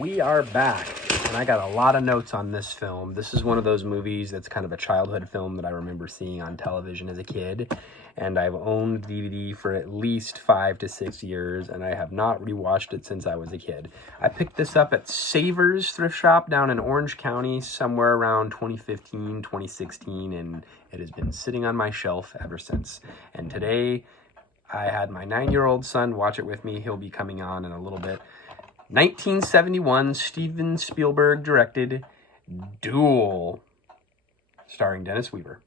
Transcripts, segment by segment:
We are back, and I got a lot of notes on this film. This is one of those movies that's kind of a childhood film that I remember seeing on television as a kid, and I've owned DVD for at least 5 to 6 years, and I have not rewatched it since I was a kid. I picked this up at Savers Thrift Shop down in Orange County somewhere around 2015, 2016, and it has been sitting on my shelf ever since. And today, I had my 9-year-old son watch it with me. He'll be coming on in a little bit. 1971, Steven Spielberg directed Duel, starring Dennis Weaver.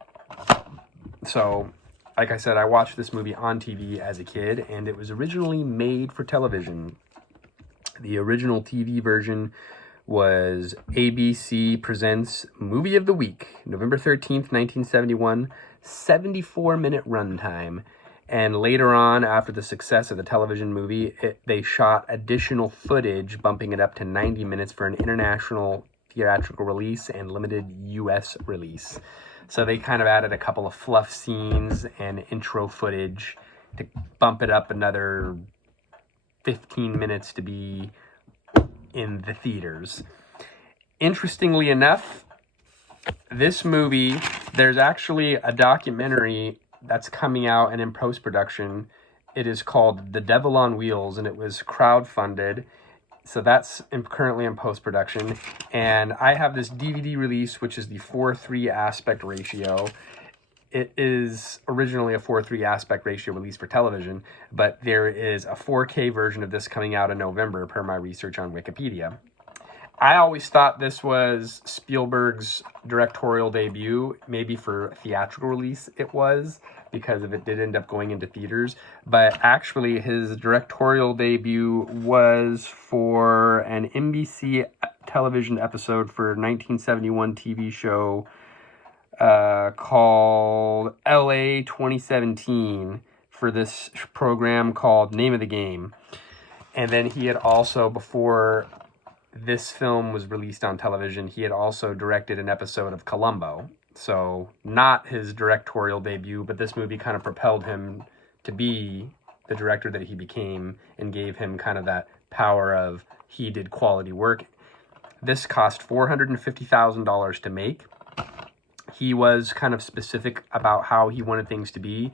So, like I said, I watched this movie on TV as a kid, and it was originally made for television. The original TV version was ABC Presents Movie of the Week, November 13th, 1971, 74-minute runtime. And later on, after the success of the television movie, they shot additional footage, bumping it up to 90 minutes for an international theatrical release and limited U.S. release. So they kind of added a couple of fluff scenes and intro footage to bump it up another 15 minutes to be in the theaters. Interestingly enough, this movie, there's actually a documentary that's coming out and in post-production. It is called The Devil on Wheels, and it was crowdfunded. So that's currently in post-production. And I have this DVD release, which is the 4:3 aspect ratio. It is originally a 4:3 aspect ratio release for television, but there is a 4K version of this coming out in November, per my research on Wikipedia. I always thought this was Spielberg's directorial debut. Maybe for theatrical release it was, because if it did end up going into theaters. But actually his directorial debut was for an NBC television episode for a 1971 TV show called LA 2017, for this program called Name of the Game. And then he had also, before this film was released on television, he had also directed an episode of Columbo. So not his directorial debut, but this movie kind of propelled him to be the director that he became and gave him kind of that power of he did quality work. This cost $450,000 to make. He was kind of specific about how he wanted things to be.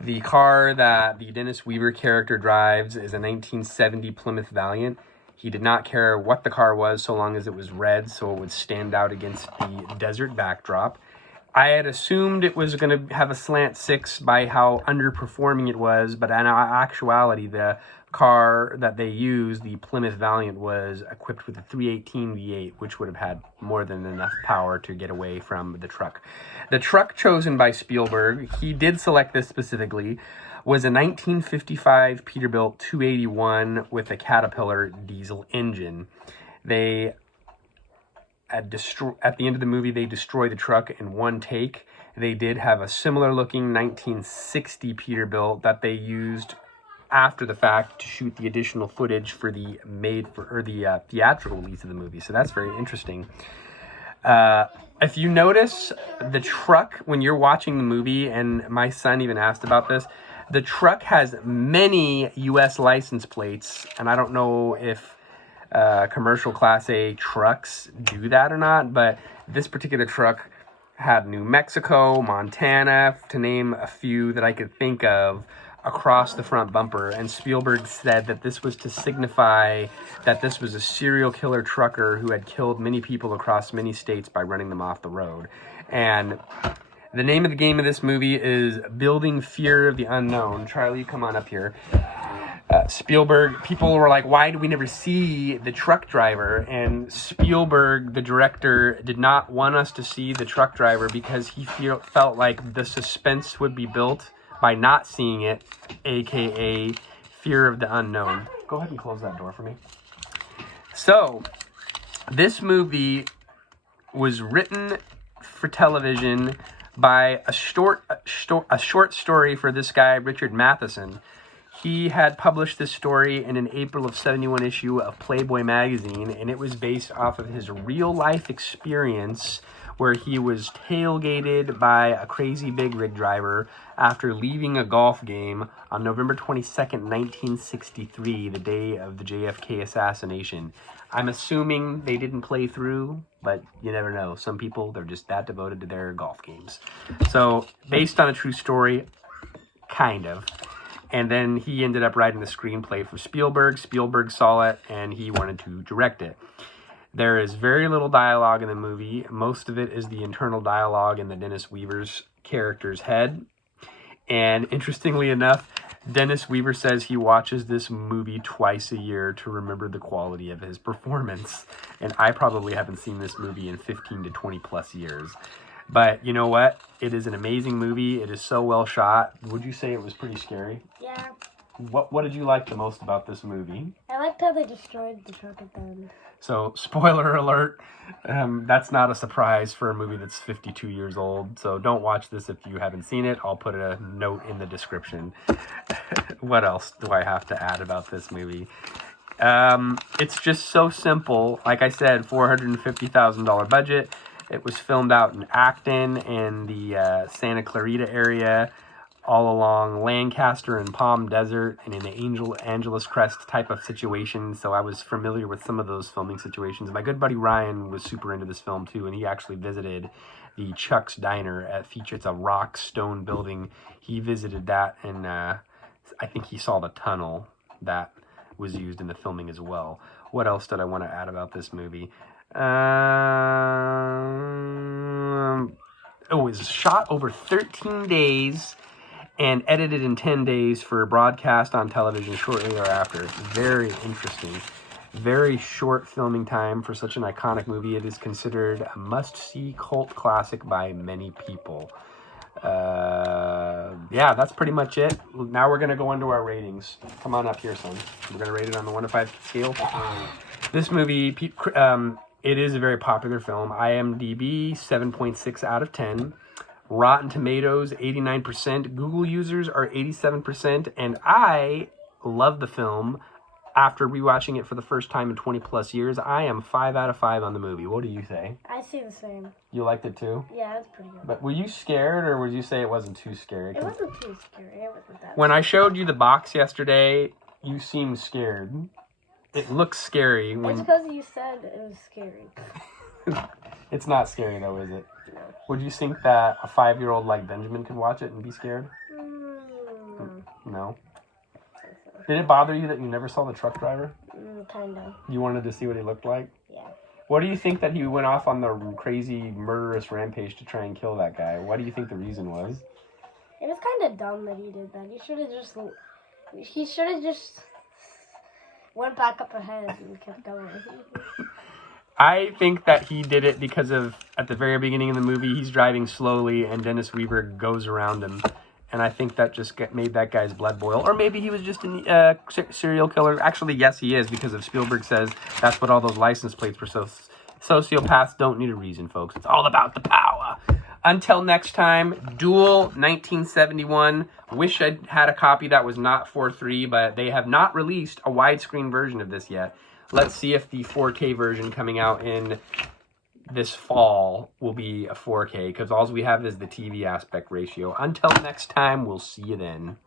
The car that the Dennis Weaver character drives is a 1970 Plymouth Valiant. He did not care what the car was so long as it was red, so it would stand out against the desert backdrop. I had assumed it was going to have a slant 6 by how underperforming it was, but in actuality, the car that they used, the Plymouth Valiant, was equipped with a 318 V8, which would have had more than enough power to get away from the truck. The truck chosen by Spielberg, he did select this specifically, was a 1955 Peterbilt 281 with a Caterpillar diesel engine. They, at the end of the movie, they destroy the truck in one take. They did have a similar looking 1960 Peterbilt that they used after the fact to shoot the additional footage for the theatrical release of the movie. So that's very interesting. If you notice the truck when you're watching the movie, and my son even asked about this, the truck has many U.S. license plates, and I don't know if commercial Class A trucks do that or not, but this particular truck had New Mexico, Montana, to name a few that I could think of, across the front bumper. And Spielberg said that this was to signify that this was a serial killer trucker who had killed many people across many states by running them off the road. And the name of the game of this movie is Building Fear of the Unknown. Charlie, come on up here. Spielberg, people were like, why do we never see the truck driver? And Spielberg, the director, did not want us to see the truck driver because he felt like the suspense would be built by not seeing it, aka fear of the unknown. Go ahead and close that door for me. So, this movie was written for television by a short story for this guy, Richard Matheson. He had published this story in an April of 71 issue of Playboy magazine, and it was based off of his real-life experience where he was tailgated by a crazy big rig driver after leaving a golf game on November 22nd, 1963, the day of the JFK assassination. I'm assuming they didn't play through, but you never know. Some people, they're just that devoted to their golf games. So, based on a true story, kind of. And then he ended up writing the screenplay for Spielberg. Spielberg saw it, and he wanted to direct it. There is very little dialogue in the movie. Most of it is the internal dialogue in the Dennis Weaver's character's head. And interestingly enough, Dennis Weaver says he watches this movie twice a year to remember the quality of his performance. And I probably haven't seen this movie in 15 to 20 plus years. But you know what? It is an amazing movie. It is so well shot. Would you say it was pretty scary? Yeah. What did you like the most about this movie? I liked how they destroyed the truck at the end. So, spoiler alert, that's not a surprise for a movie that's 52 years old. So don't watch this if you haven't seen it. I'll put a note in the description. What else do I have to add about this movie? It's just so simple. Like I said, $450,000 budget. It was filmed out in Acton and the Santa Clarita area, all along Lancaster and Palm Desert, and in the Angeles Crest type of situation. So I was familiar with some of those filming situations. My good buddy Ryan was super into this film too, and he actually visited the Chuck's Diner at features a rock stone building. He visited that, and I think he saw the tunnel that was used in the filming as well. What else did I want to add about this movie? It was shot over 13 days and edited in 10 days for broadcast on television shortly thereafter. Very interesting. Very short filming time for such an iconic movie. It is considered a must-see cult classic by many people. Yeah, that's pretty much it. Now we're going to go into our ratings. Come on up here, son. We're going to rate it on the 1 to 5 scale. This movie, it is a very popular film. IMDb, 7.6 out of 10. Rotten Tomatoes, 89%. Google users are 87%. And I love the film. After rewatching it for the first time in 20 plus years, I am 5 out of 5 on the movie. What do you say? I see the same. You liked it too? Yeah, it was pretty good. But were you scared, or would you say it wasn't too scary? It wasn't too scary. It wasn't that When I showed you the box yesterday, you seemed scared. It looks scary. It's because you said it was scary. It's not scary though, is it? No. Would you think that a 5-year-old like Benjamin could watch it and be scared? No. Did it bother you that you never saw the truck driver? Kinda. You wanted to see what he looked like? Yeah. What do you think that he went off on the crazy murderous rampage to try and kill that guy? What do you think the reason was? It was kind of dumb that he did that. He should have just went back up ahead and kept going. I think that he did it because of, at the very beginning of the movie, he's driving slowly and Dennis Weaver goes around him. And I think that just made that guy's blood boil. Or maybe he was just a serial killer. Actually, yes, he is, because if Spielberg says that's what all those license plates were. So sociopaths don't need a reason, folks. It's all about the power. Until next time, Duel 1971. Wish I had a copy that was not 4:3, but they have not released a widescreen version of this yet. Let's see if the 4K version coming out in this fall will be a 4K, because all we have is the TV aspect ratio. Until next time, we'll see you then.